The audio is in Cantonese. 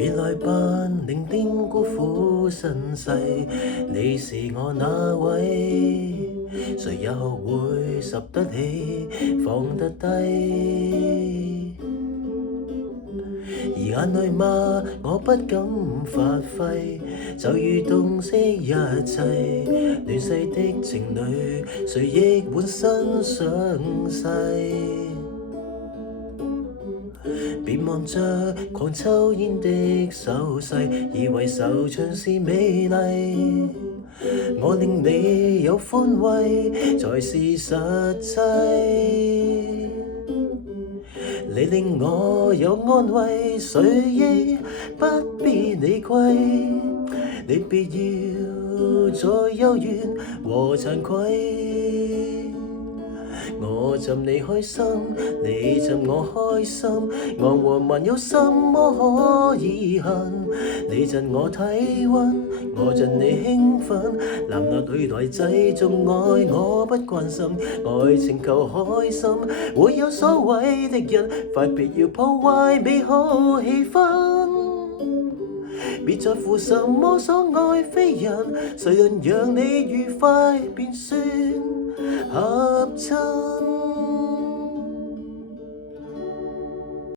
別來吧，伶仃孤苦身世，你是我那位？誰又會拾得起，放得低？而眼淚嗎？我不敢發揮，就如洞悉一切。亂世的情侶，誰亦滿身傷勢。別望着狂抽煙的手勢，以為愁長是美麗。我令你有寬慰，才是實際。你令我有安慰，誰亦不必理虧。你別要再幽怨和慚愧。我浸你開心，你浸我開心，昂和還有什麼可以恨？你贈我體温，我贈你興奮，男男女來製造愛，我不關心，愛情求開心，會有所謂的人，快別要破壞美好氣氛。別在乎什麼所愛非人，誰人讓你愉快便算合襯。